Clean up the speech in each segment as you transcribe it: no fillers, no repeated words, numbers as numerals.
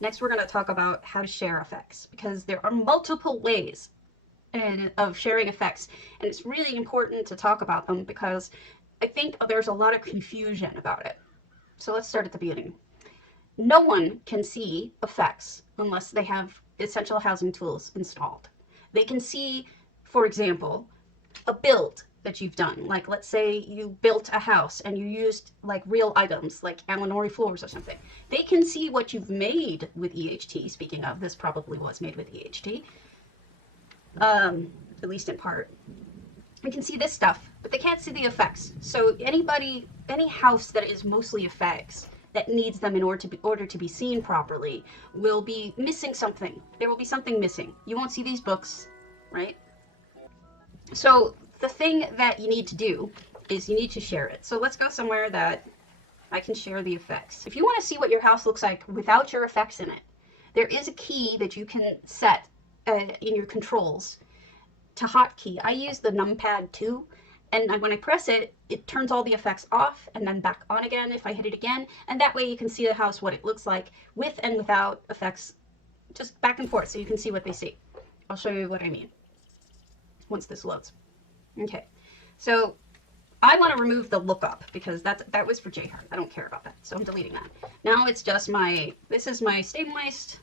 Next, we're going to talk about how to share effects, because there are multiple ways of sharing effects, and it's really important to talk about them because I think there's a lot of confusion about it. So let's start at the beginning. No one can see effects unless they have essential housing tools installed. They can see, for example, a build that you've done. Like, let's say you built a house and you used like real items like Alinori floors or something. They can see what you've made with EHT. Speaking of, this probably was made with EHT, at least in part. They can see this stuff, but they can't see the effects. So any house that is mostly effects that needs them in order to be seen properly will be missing something. There will be something missing. You won't see these books, right? So the thing that you need to do is you need to share it. So let's go somewhere that I can share the effects. If you want to see what your house looks like without your effects in it, there is a key that you can set in your controls to hotkey. I use the numpad 2, and when I press it, it turns all the effects off and then back on again if I hit it again, and that way you can see the house, what it looks like with and without effects, just back and forth, so you can see what they see. I'll show you what I mean once this loads. Okay, so I want to remove the lookup because that was for JHart. I don't care about that, so I'm deleting that. Now it's just this is my stabilized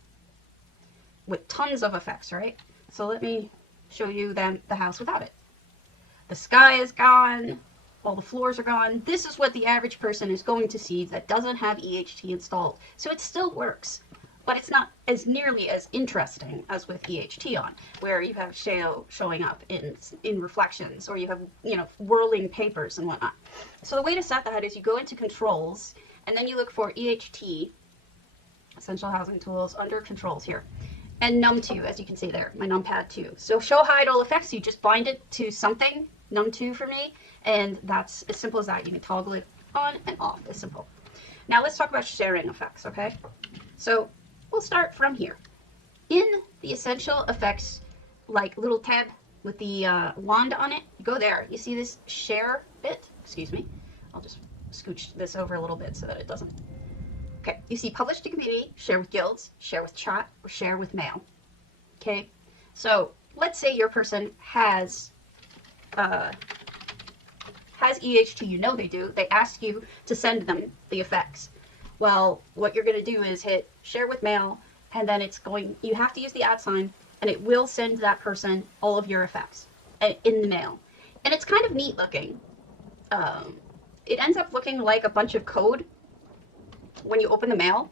with tons of effects, right? So let me show you then the house without it. The sky is gone, all the floors are gone. This is what the average person is going to see that doesn't have EHT installed. So it still works, but it's not as nearly as interesting as with EHT on, where you have showing up in reflections, or you have, whirling papers and whatnot. So the way to set that is you go into controls, and then you look for EHT, Essential Housing Tools, under controls here. And num2, as you can see there, my numpad 2. So show hide all effects, you just bind it to something, num2 for me, and that's as simple as that. You can toggle it on and off, as simple. Now let's talk about sharing effects, okay? So we'll start from here. In the essential effects, like little tab with the wand on it, you go there, you see this share bit, excuse me, I'll just scooch this over a little bit so that it doesn't. Okay, you see publish to community, share with guilds, share with chat, or share with mail. Okay, so let's say your person has EHT, they do. They ask you to send them the effects. Well, what you're going to do is hit share with mail, and then you have to use the @ sign, and it will send that person all of your effects in the mail. And it's kind of neat looking. It ends up looking like a bunch of code when you open the mail,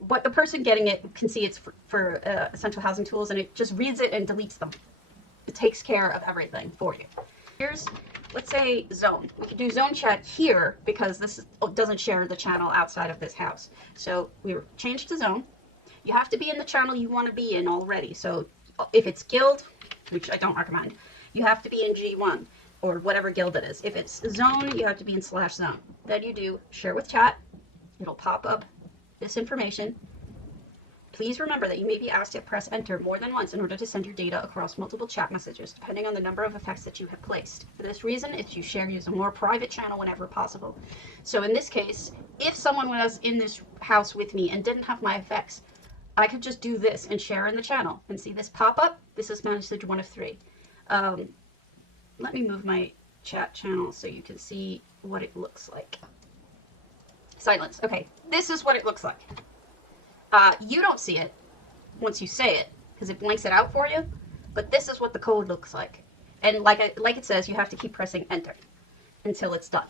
but the person getting it can see it's for Essential Housing Tools, and it just reads it and deletes them. It takes care of everything for you. Here's, let's say, zone. We can do zone chat here because this doesn't share the channel outside of this house. So we change to zone. You have to be in the channel you want to be in already. So if it's guild, which I don't recommend, you have to be in G1 or whatever guild it is. If it's zone, you have to be in /zone. Then you do share with chat. It'll pop up this information. Please remember that you may be asked to press enter more than once in order to send your data across multiple chat messages, depending on the number of effects that you have placed. For this reason, if you share, use a more private channel whenever possible. So in this case, if someone was in this house with me and didn't have my effects, I could just do this and share in the channel and see this pop up. This is message 1 of 3. Let me move my chat channel so you can see what it looks like. Silence. Okay, this is what it looks like. You don't see it once you say it because it blanks it out for you, but this is what the code looks like. And like it says, you have to keep pressing enter until it's done.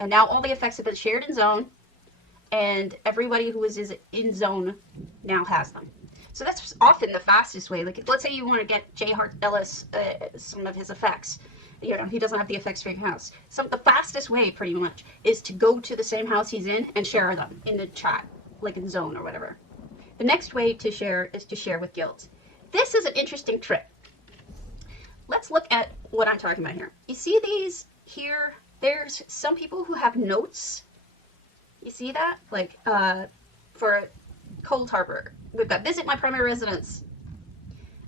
And now all the effects have been shared in zone, and everybody who is in zone now has them. So that's often the fastest way. Like, let's say you want to get JHart Ellis some of his effects. He doesn't have the effects for your house. So the fastest way, pretty much, is to go to the same house he's in and share them in the chat, like in zone or whatever. The next way to share is to share with guilds. This is an interesting trick. Let's look at what I'm talking about here. You see these here? There's some people who have notes. You see that? Like, for Cold Harbor, we've got visit my primary residence.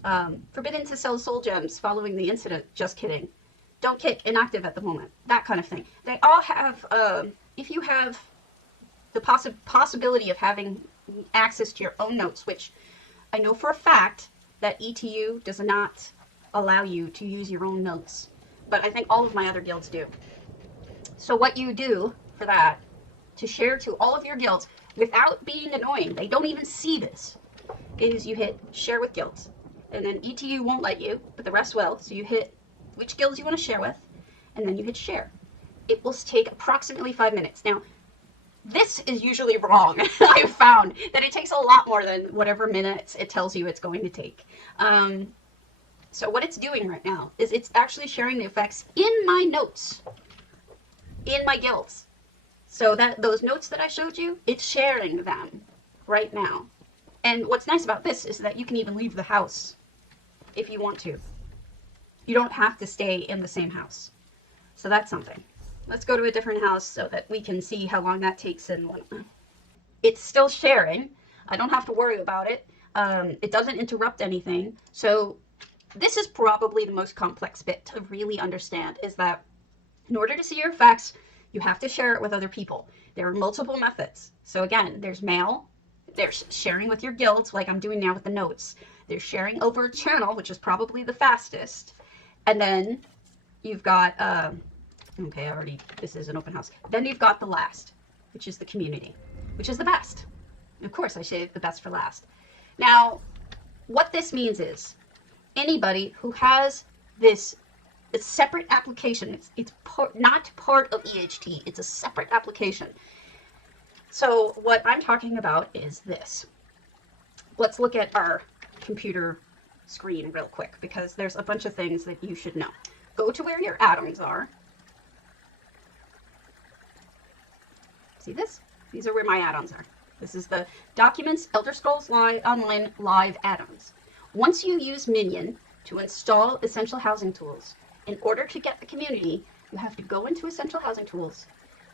Forbidden to sell soul gems following the incident. Just kidding. Don't kick, inactive at the moment. That kind of thing. They all have, if you have the possibility of having access to your own notes, which I know for a fact that ETU does not allow you to use your own notes, but I think all of my other guilds do. So what you do for that, to share to all of your guilds without being annoying, they don't even see this, is you hit share with guilds. And then ETU won't let you, but the rest will. So you hit which guilds you want to share with, and then you hit share. It will take approximately 5 minutes. Now, this is usually wrong. I've found that it takes a lot more than whatever minutes it tells you it's going to take. So what it's doing right now is it's actually sharing the effects in my notes, in my guilds. So that those notes that I showed you, it's sharing them right now. And what's nice about this is that you can even leave the house if you want to. You don't have to stay in the same house. So that's something. Let's go to a different house so that we can see how long that takes and whatnot. It's still sharing. I don't have to worry about it. It doesn't interrupt anything. So this is probably the most complex bit to really understand, is that in order to see your effects, you have to share it with other people. There are multiple methods. So again, there's mail, there's sharing with your guilds, like I'm doing now with the notes. There's sharing over a channel, which is probably the fastest. And then you've got, okay, this is an open house. Then you've got the last, which is the community, which is the best. Of course, I saved the best for last. Now, what this means is anybody who has this separate application, it's not part of EHT, it's a separate application. So what I'm talking about is this. Let's look at our computer screen real quick, because there's a bunch of things that you should know. Go to where your add-ons are. See this? These are where my add-ons are. This is the Documents Elder Scrolls Online Live add-ons. Once you use Minion to install Essential Housing Tools, in order to get the community, you have to go into Essential Housing Tools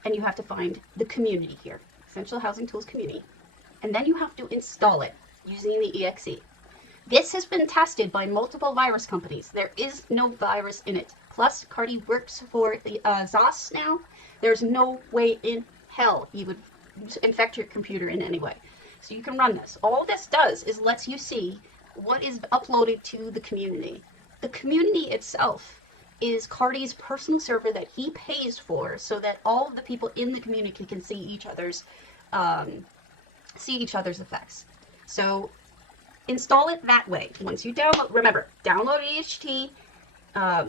and you have to find the community here, Essential Housing Tools Community. And then you have to install it using the exe. This has been tested by multiple virus companies. There is no virus in it. Plus, Cardi works for the ZOS now. There's no way in hell you would infect your computer in any way. So you can run this. All this does is lets you see what is uploaded to the community. The community itself is Cardi's personal server that he pays for, so that all of the people in the community can see each other's effects. So install it that way. Once you download, remember, download EHT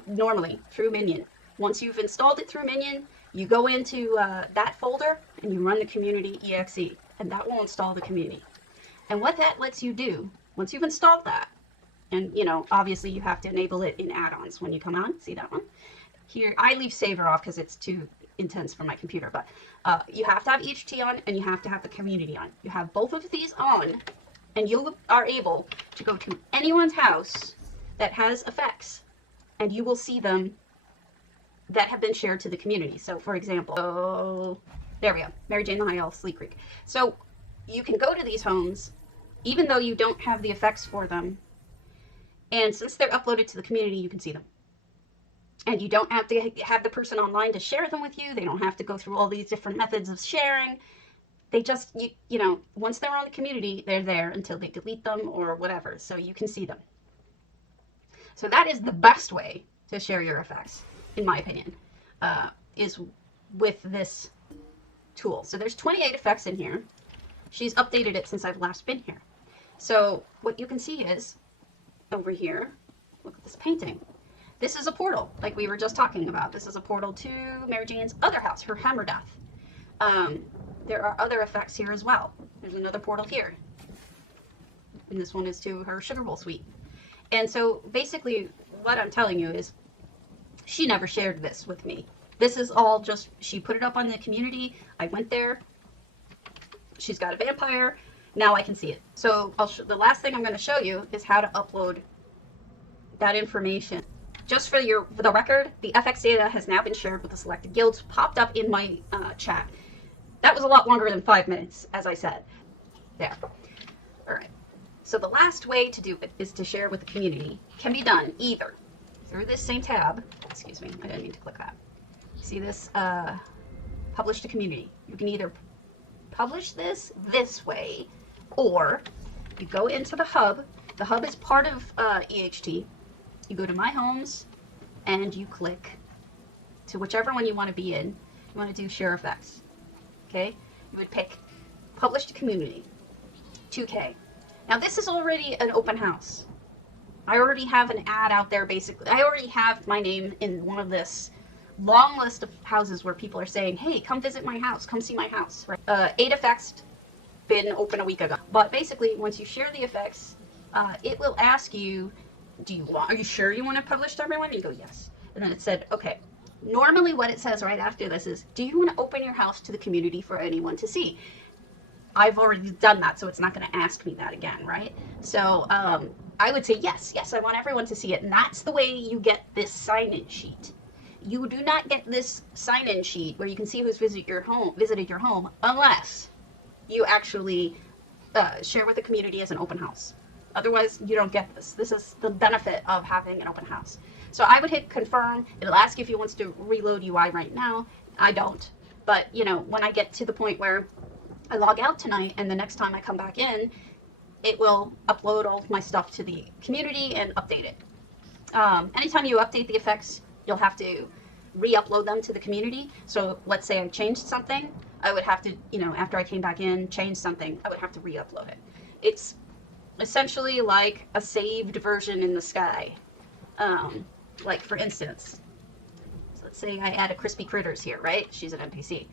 normally through Minion. Once you've installed it through Minion, you go into that folder and you run the community exe, and that will install the community. And what that lets you do, once you've installed that, and obviously you have to enable it in add-ons when you come on. See that one? Here, I leave Saver off because it's too intense for my computer, but you have to have EHT on and you have to have the community on. You have both of these on, and you are able to go to anyone's house that has effects, and you will see them that have been shared to the community. So for example, there we go, Mary Jane the High Elf, Sleek Creek. So you can go to these homes, even though you don't have the effects for them, and since they're uploaded to the community, you can see them. And you don't have to have the person online to share them with you. They don't have to go through all these different methods of sharing. They just, once they're on the community, they're there until they delete them or whatever. So you can see them. So that is the best way to share your effects, in my opinion, is with this tool. So there's 28 effects in here. She's updated it since I've last been here. So what you can see is, over here, look at this painting. This is a portal, like we were just talking about. This is a portal to Mary Jane's other house, her Hammer Death. There are other effects here as well. There's another portal here. And this one is to her Sugar Bowl Suite. And so basically what I'm telling you is she never shared this with me. This is all just, she put it up on the community. I went there. She's got a vampire. Now I can see it. So the last thing I'm going to show you is how to upload that information. Just for the record, the FX data has now been shared with the selected guilds, popped up in my chat. That was a lot longer than 5 minutes, as I said. There. All right. So the last way to do it is to share with the community. Can be done either through this same tab. Excuse me, I didn't mean to click that. See this? Publish to community. You can either publish this way, Or you go into the hub. The hub is part of EHT. You go to My Homes and you click to whichever one you want to be in. You want to do share effects. Okay? You would pick publish to community, 2K. Now this is already an open house. I already have an ad out there basically. I already have my name in one of this long list of houses where people are saying, hey, come visit my house, come see my house. Right? 8 effects been open a week ago. But basically, once you share the effects, it will ask you, are you sure you want to publish to everyone? And you go, yes. And then it said, okay. Normally what it says right after this is, do you want to open your house to the community for anyone to see? I've already done that, so it's not going to ask me that again, right? So I would say yes, I want everyone to see it. And that's the way you get this sign-in sheet. You do not get this sign-in sheet where you can see who's visited your home unless you actually share with the community as an open house. Otherwise, you don't get this. This is the benefit of having an open house. So I would hit confirm. It'll ask you if you want to reload UI right now. I don't. But, you know, when I get to the point where I log out tonight and the next time I come back in, it will upload all of my stuff to the community and update it. Anytime you update the effects, you'll have to re-upload them to the community. So let's say I changed something, I would have to, you know, after I came back in, change something, I would have to re-upload it. It's essentially like a saved version in the sky. Like for instance, so let's say I add a Crispy Critters here, right? She's an NPC.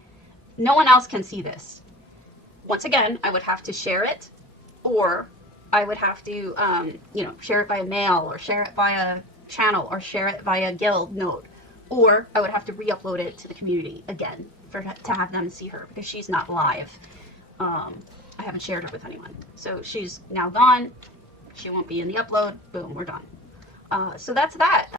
No one else can see this. Once again, I would have to share it, or I would have to, you know, share it via mail, or share it via channel, or share it via guild node, or I would have to re-upload it to the community again to have them see her, because she's not live. I haven't shared her with anyone. So she's now gone. She won't be in the upload. Boom, we're done. So that's that.